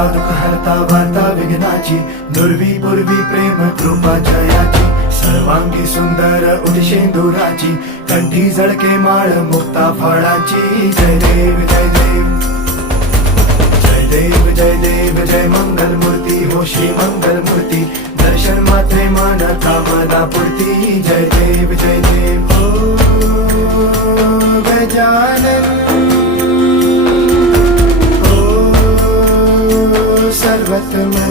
हरता दुःख हरता वार्ता विघ्नाची, दुर्वी पूर्वी प्रेम कृपा जयाची, सर्वांगी सुंदर उदिशेंदुराची, कंठी झळके माळ मुक्ता फळाची. जय देव जय देव जय देव जय देव जय मंगल मूर्ती हो श्री मंगल मूर्ती, दर्शन मात्रे मन कामना पूर्ती. जय देव जय देव हो गजानन हो सर्वतमन.